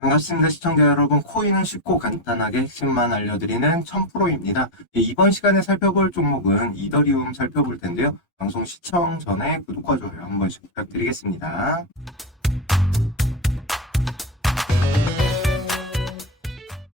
반갑습니다. 시청자 여러분. 코인은 쉽고 간단하게 핵심만 알려드리는 1000프로입니다. 예, 이번 시간에 살펴볼 종목은 이더리움 살펴볼 텐데요. 방송 시청 전에 구독과 좋아요 한 번씩 부탁드리겠습니다.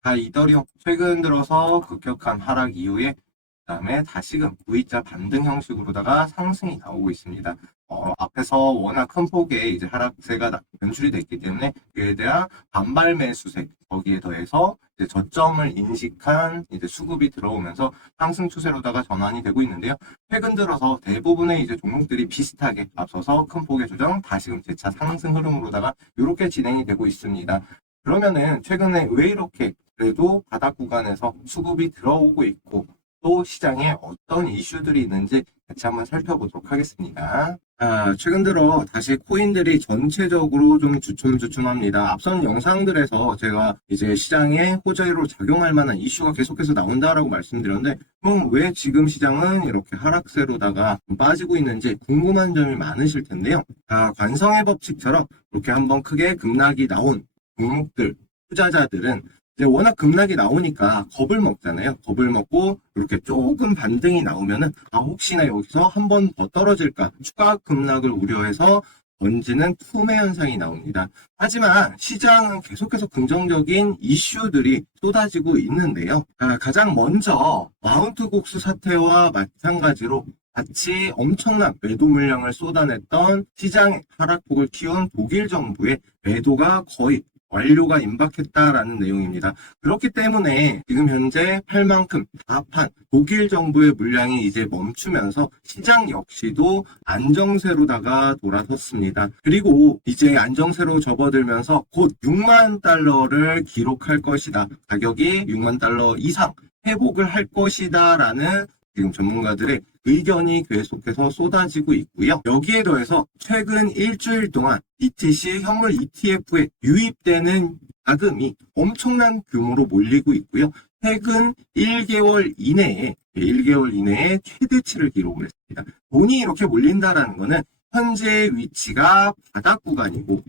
자, 이더리움 최근 들어서 급격한 하락 이후에 그 다음에 다시금 V자 반등 형식으로다가 상승이 나오고 있습니다. 어, 앞에서 워낙 큰 폭의 이제 하락세가 나- 연출이 됐기 때문에 그에 대한 반발 매수세 거기에 더해서 이제 저점을 인식한 이제 수급이 들어오면서 상승 추세로다가 전환이 되고 있는데요. 최근 들어서 대부분의 이제 종목들이 비슷하게 앞서서 큰 폭의 조정 다시금 재차 상승 흐름으로다가 이렇게 진행이 되고 있습니다. 그러면은 최근에 왜 이렇게 그래도 바닥 구간에서 수급이 들어오고 있고 또 시장에 어떤 이슈들이 있는지 같이 한번 살펴보도록 하겠습니다. 아, 최근 들어 다시 코인들이 전체적으로 좀 주춤주춤합니다. 앞선 영상들에서 제가 이제 시장에 호재로 작용할 만한 이슈가 계속해서 나온다라고 말씀드렸는데, 그럼 왜 지금 시장은 이렇게 하락세로다가 좀 빠지고 있는지 궁금한 점이 많으실 텐데요. 아, 관성의 법칙처럼 이렇게 한번 크게 급락이 나온 종목들, 투자자들은 이제 워낙 급락이 나오니까 겁을 먹잖아요. 겁을 먹고 이렇게 조금 반등이 나오면은 아 혹시나 여기서 한 번 더 떨어질까 추가 급락을 우려해서 던지는 투매 현상이 나옵니다. 하지만 시장은 계속해서 긍정적인 이슈들이 쏟아지고 있는데요. 아, 가장 먼저 마운트 곡수 사태와 마찬가지로 같이 엄청난 매도 물량을 쏟아냈던 시장 하락폭을 키운 독일 정부의 매도가 거의 완료가 임박했다라는 내용입니다. 그렇기 때문에 지금 현재 팔 만큼 다판 독일 정부의 물량이 이제 멈추면서 시장 역시도 안정세로다가 돌아섰습니다. 그리고 이제 안정세로 접어들면서 곧 6만 달러를 기록할 것이다. 가격이 6만 달러 이상 회복을 할 것이다 라는 지금 전문가들의 의견이 계속해서 쏟아지고 있고요. 여기에 더해서 최근 일주일 동안 BTC 현물 ETF에 유입되는 자금이 엄청난 규모로 몰리고 있고요. 최근 1개월 이내에 1개월 이내에 최대치를 기록을 했습니다. 돈이 이렇게 몰린다라는 거는 현재 위치가 바닥 구간이고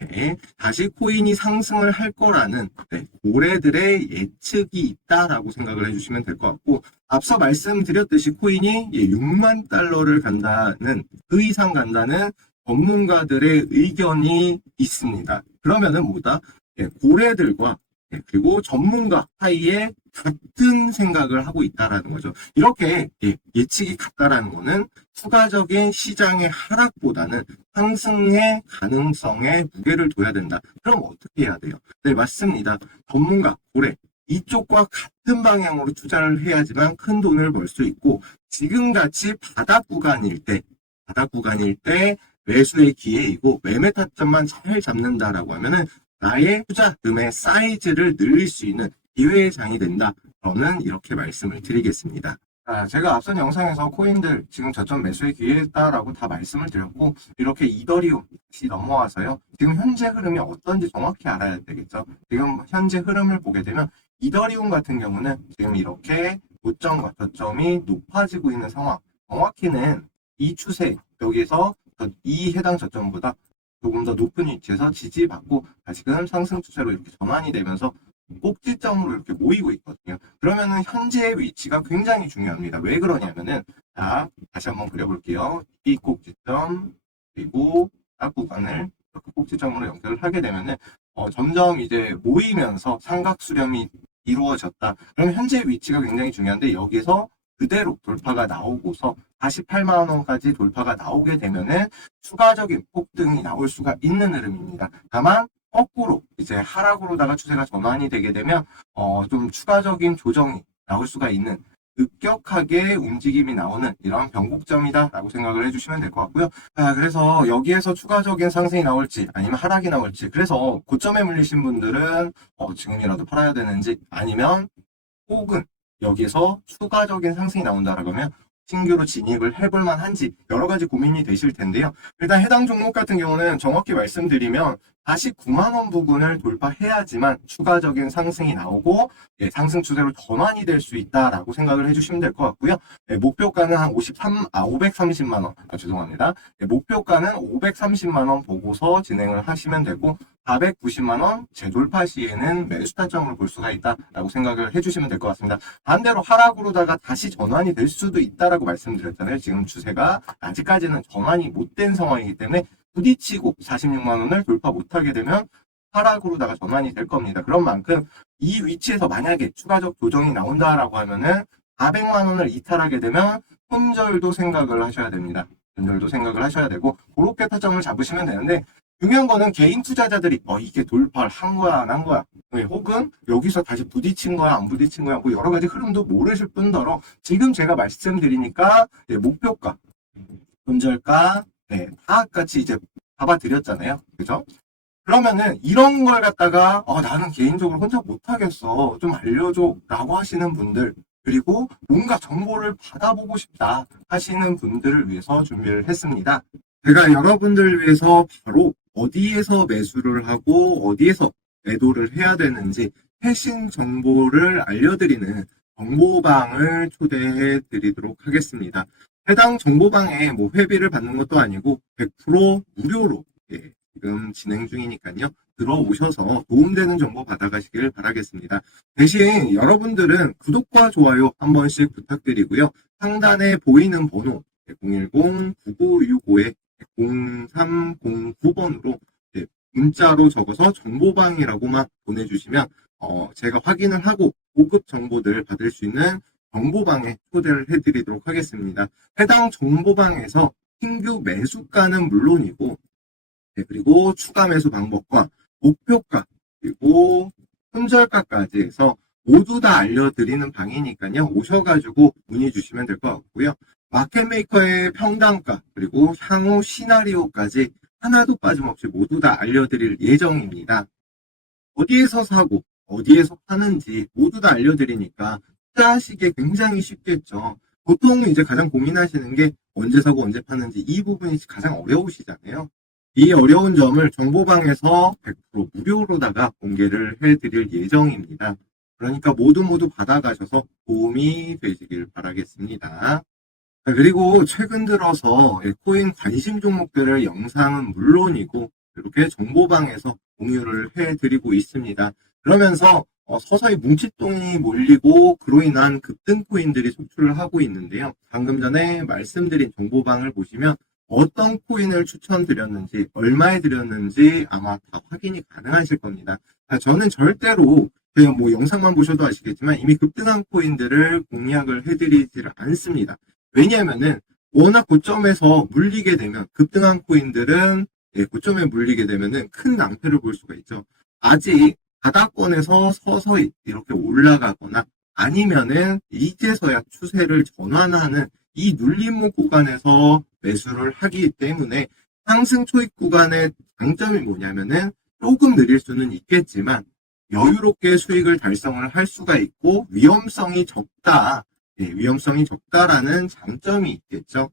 네, 다시 코인이 상승을 할 거라는 네, 고래들의 예측이 있다라고 생각을 해주시면 될 것 같고 앞서 말씀드렸듯이 코인이 6만 달러를 간다는 그 이상 간다는 전문가들의 의견이 있습니다. 그러면은 뭐다? 예, 고래들과 예, 그리고 전문가 사이에 같은 생각을 하고 있다라는 거죠. 이렇게 예, 예측이 같다라는 거는 추가적인 시장의 하락보다는 상승의 가능성에 무게를 둬야 된다. 그럼 어떻게 해야 돼요? 네, 맞습니다. 전문가, 고래, 이쪽과 같은 방향으로 투자를 해야지만 큰 돈을 벌 수 있고, 지금같이 바닥 구간일 때, 바닥 구간일 때 매수의 기회이고, 매매 타점만 잘 잡는다라고 하면은 나의 투자금의 사이즈를 늘릴 수 있는 기회의 장이 된다. 저는 이렇게 말씀을 드리겠습니다. 아, 제가 앞선 영상에서 코인들 지금 저점 매수의 기회다라고 다 말씀을 드렸고 이렇게 이더리움 다시 넘어와서요. 지금 현재 흐름이 어떤지 정확히 알아야 되겠죠. 지금 현재 흐름을 보게 되면 이더리움 같은 경우는 지금 이렇게 고점과 저점이 높아지고 있는 상황. 정확히는 이 추세 여기에서 저- 이 해당 저점보다 조금 더 높은 위치에서 지지받고 다시금 상승 추세로 이렇게 전환이 되면서 꼭지점으로 이렇게 모이고 있거든요. 그러면은 현재의 위치가 굉장히 중요합니다. 왜 그러냐면은 자 다시 한번 그려볼게요. 이 꼭지점 그리고 딱 구간을 이렇게 꼭지점으로 연결을 하게 되면은 어, 점점 이제 모이면서 삼각 수렴이 이루어졌다. 그럼 현재 위치가 굉장히 중요한데 여기서 그대로 돌파가 나오고서 48만 원까지 돌파가 나오게 되면은 추가적인 폭등이 나올 수가 있는 흐름입니다. 다만 거꾸로 이제 하락으로다가 추세가 전환이 되게 되면 어, 좀 추가적인 조정이 나올 수가 있는 급격하게 움직임이 나오는 이런 변곡점이다라고 생각을 해주시면 될 것 같고요. 아, 그래서 여기에서 추가적인 상승이 나올지 아니면 하락이 나올지 그래서 고점에 물리신 분들은 어, 지금이라도 팔아야 되는지 아니면 혹은 여기서 추가적인 상승이 나온다라고 하면 신규로 진입을 해볼 만한지 여러 가지 고민이 되실 텐데요. 일단 해당 종목 같은 경우는 정확히 말씀드리면 다시 9만 원 부근을 돌파해야지만 추가적인 상승이 나오고 예, 상승 추세로 전환이 될 수 있다라고 생각을 해주시면 될 것 같고요. 예, 목표가는 한 53, 아 530만 원, 아, 죄송합니다. 예, 목표가는 530만 원 보고서 진행을 하시면 되고 490만 원 재돌파 시에는 매수 타점으로 볼 수가 있다라고 생각을 해주시면 될 것 같습니다. 반대로 하락으로다가 다시 전환이 될 수도 있다라고 말씀드렸잖아요. 지금 추세가 아직까지는 전환이 못 된 상황이기 때문에 부딪히고 46만 원을 돌파 못하게 되면 하락으로다가 전환이 될 겁니다. 그런 만큼 이 위치에서 만약에 추가적 조정이 나온다라고 하면은 400만 원을 이탈하게 되면 손절도 생각을 하셔야 됩니다. 손절도 생각을 하셔야 되고 그렇게 타점을 잡으시면 되는데 중요한 거는 개인 투자자들이 어 이게 돌파를 한 거야 안 한 거야 네, 혹은 여기서 다시 부딪힌 거야 안 부딪힌 거야 뭐 여러 가지 흐름도 모르실 뿐더러 지금 제가 말씀드리니까 네, 목표가 손절가 네, 다 같이 이제 잡아드렸잖아요 그죠? 그러면은 이런 걸 갖다가 어, 나는 개인적으로 혼자 못하겠어 좀 알려줘 라고 하시는 분들 그리고 뭔가 정보를 받아보고 싶다 하시는 분들을 위해서 준비를 했습니다. 제가 여러분들을 위해서 바로 어디에서 매수를 하고 어디에서 매도를 해야 되는지 최신 정보를 알려드리는 정보방을 초대해 드리도록 하겠습니다. 해당 정보방에 뭐 회비를 받는 것도 아니고 100% 무료로 예, 지금 진행 중이니까요. 들어오셔서 도움되는 정보 받아가시길 바라겠습니다. 대신 여러분들은 구독과 좋아요 한 번씩 부탁드리고요. 상단에 보이는 번호 010-9965에 0309번으로 문자로 적어서 정보방이라고만 보내주시면 어, 제가 확인을 하고 고급 정보들 받을 수 있는 정보방에 초대를 해드리도록 하겠습니다. 해당 정보방에서 신규 매수가는 물론이고 네, 그리고 추가 매수 방법과 목표가 그리고 손절가까지 해서 모두 다 알려드리는 방이니까요. 오셔가지고 문의 주시면 될 것 같고요. 마켓메이커의 평단가 그리고 향후 시나리오까지 하나도 빠짐없이 모두 다 알려드릴 예정입니다. 어디에서 사고 어디에서 파는지 모두 다 알려드리니까 투자하시기에 굉장히 쉽겠죠. 보통 이제 가장 고민하시는 게 언제 사고 언제 파는지 이 부분이 가장 어려우시잖아요. 이 어려운 점을 정보방에서 100% 무료로다가 공개를 해드릴 예정입니다. 그러니까 모두 모두 받아가셔서 도움이 되시길 바라겠습니다. 자, 그리고 최근 들어서 예, 코인 관심 종목들을 영상은 물론이고 이렇게 정보방에서 공유를 해드리고 있습니다. 그러면서 어, 서서히 뭉칫돈이 몰리고 그로 인한 급등 코인들이 속출을 하고 있는데요. 방금 전에 말씀드린 정보방을 보시면 어떤 코인을 추천드렸는지 얼마에 드렸는지 아마 다 확인이 가능하실 겁니다. 아, 저는 절대로 그냥 뭐 영상만 보셔도 아시겠지만 이미 급등한 코인들을 공략을 해드리지를 않습니다. 왜냐하면은 워낙 고점에서 물리게 되면 급등한 코인들은 예, 고점에 물리게 되면은 큰 낭패를 볼 수가 있죠. 아직 바닥권에서 서서히 이렇게 올라가거나 아니면은 이제서야 추세를 전환하는 이 눌림목 구간에서 매수를 하기 때문에 상승 초입 구간의 장점이 뭐냐면은 조금 느릴 수는 있겠지만 여유롭게 수익을 달성을 할 수가 있고 위험성이 적다. 예, 위험성이 적다라는 장점이 있겠죠.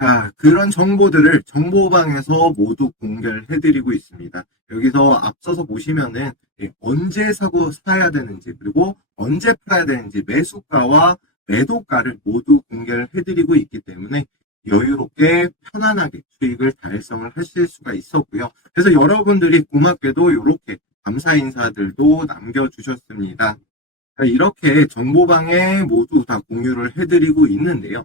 자, 그런 정보들을 정보방에서 모두 공개를 해드리고 있습니다. 여기서 앞서서 보시면은 예, 언제 사고 사야 되는지 그리고 언제 팔아야 되는지 매수가와 매도가를 모두 공개를 해드리고 있기 때문에 여유롭게 편안하게 수익을 달성을 하실 수가 있었고요. 그래서 여러분들이 고맙게도 이렇게 감사 인사들도 남겨주셨습니다. 자, 이렇게 정보방에 모두 다 공유를 해드리고 있는데요.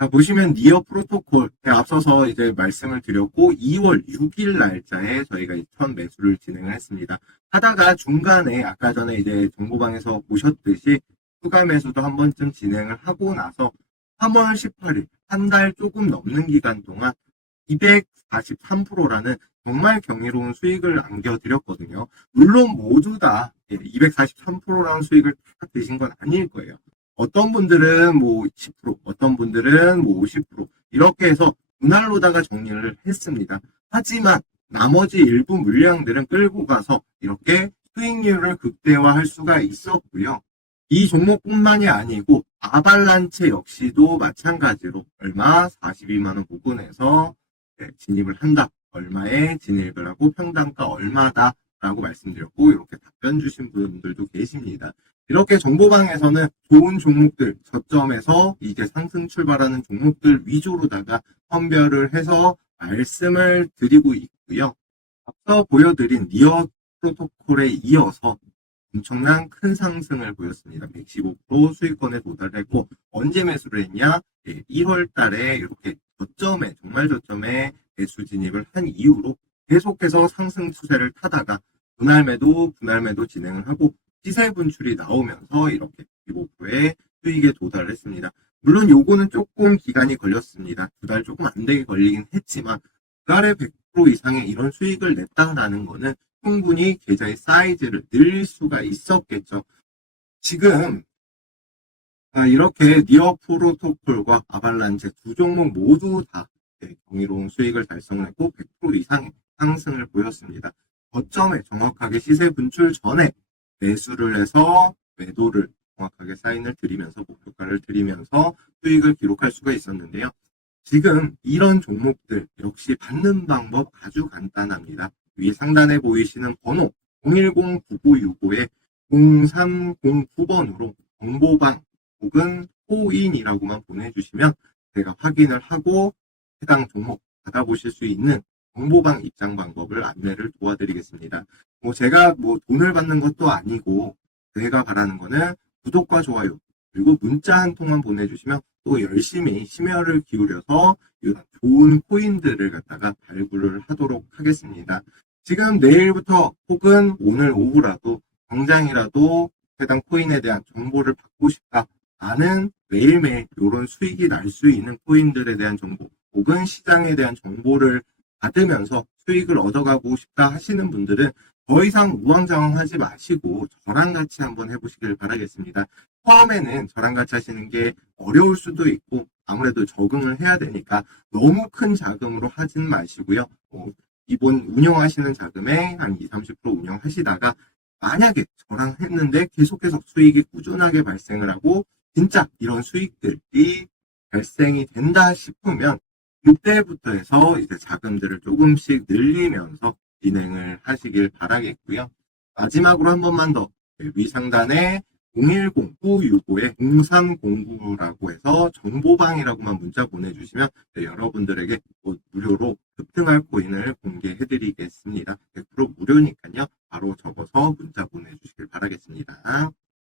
자, 보시면 니어 프로토콜 네, 앞서서 이제 말씀을 드렸고 2월 6일 날짜에 저희가 첫 매수를 진행을 했습니다. 하다가 중간에 아까 전에 이제 정보방에서 보셨듯이 추가 매수도 한 번쯤 진행을 하고 나서 3월 18일 한 달 조금 넘는 기간 동안 243%라는 정말 경이로운 수익을 안겨드렸거든요. 물론 모두 다 243%라는 수익을 다 드신 건 아닐 거예요. 어떤 분들은 뭐 10%, 어떤 분들은 뭐 50% 이렇게 해서 분할로다가 정리를 했습니다. 하지만 나머지 일부 물량들은 끌고 가서 이렇게 수익률을 극대화할 수가 있었고요. 이 종목뿐만이 아니고 아발란체 역시도 마찬가지로 얼마 42만 원 부근에서 네, 진입을 한다. 얼마에 진입을 하고 평단가 얼마다 라고 말씀드렸고 이렇게 답변 주신 분들도 계십니다. 이렇게 정보방에서는 좋은 종목들 저점에서 이제 상승 출발하는 종목들 위주로다가 선별을 해서 말씀을 드리고 있고요. 앞서 보여드린 니어 프로토콜에 이어서 엄청난 큰 상승을 보였습니다. 115% 수익권에 도달했고 언제 매수를 했냐? 1월 달에 이렇게 저점에 정말 저점에 매수 진입을 한 이후로 계속해서 상승 추세를 타다가 분할 매도 분할 매도 진행을 하고 시세 분출이 나오면서 이렇게 15%의 수익에 도달했습니다. 물론 요거는 조금 기간이 걸렸습니다. 두 달 조금 안 되게 걸리긴 했지만 두 달에 100% 이상의 이런 수익을 냈다라는 거는 충분히 계좌의 사이즈를 늘릴 수가 있었겠죠. 지금 아, 이렇게 니어 프로토콜과 아발란체 두 종목 모두 다 네, 경이로운 수익을 달성했고 100% 이상의 상승을 보였습니다. 거점에 정확하게 시세 분출 전에 매수를 해서 매도를 정확하게 사인을 드리면서 목표가를 드리면서 수익을 기록할 수가 있었는데요. 지금 이런 종목들 역시 받는 방법 아주 간단합니다. 위 상단에 보이시는 번호 010-9965에 0309번으로 정보방 혹은 호인이라고만 보내주시면 제가 확인을 하고 해당 종목 받아보실 수 있는 정보방 입장 방법을 안내를 도와드리겠습니다. 뭐 제가 뭐 돈을 받는 것도 아니고 제가 바라는 거는 구독과 좋아요 그리고 문자 한 통만 보내주시면 또 열심히 심혈을 기울여서 이런 좋은 코인들을 갖다가 발굴을 하도록 하겠습니다. 지금 내일부터 혹은 오늘 오후라도 당장이라도 해당 코인에 대한 정보를 받고 싶다라는 매일매일 이런 수익이 날 수 있는 코인들에 대한 정보 혹은 시장에 대한 정보를 받으면서 수익을 얻어가고 싶다 하시는 분들은 더 이상 우왕좌왕하지 마시고 저랑 같이 한번 해보시길 바라겠습니다. 처음에는 저랑 같이 하시는 게 어려울 수도 있고 아무래도 적응을 해야 되니까 너무 큰 자금으로 하진 마시고요. 어, 기본 운영하시는 자금에 한 20, 30% 운영하시다가 만약에 저랑 했는데 계속해서 수익이 꾸준하게 발생을 하고 진짜 이런 수익들이 발생이 된다 싶으면 그때부터 해서 이제 자금들을 조금씩 늘리면서 진행을 하시길 바라겠고요. 마지막으로 한 번만 더 네, 위상단에 010-965에 0309라고 해서 정보방이라고만 문자 보내주시면 네, 여러분들에게 곧 무료로 급등할 코인을 공개해드리겠습니다. 100% 무료니까요. 바로 적어서 문자 보내주시길 바라겠습니다.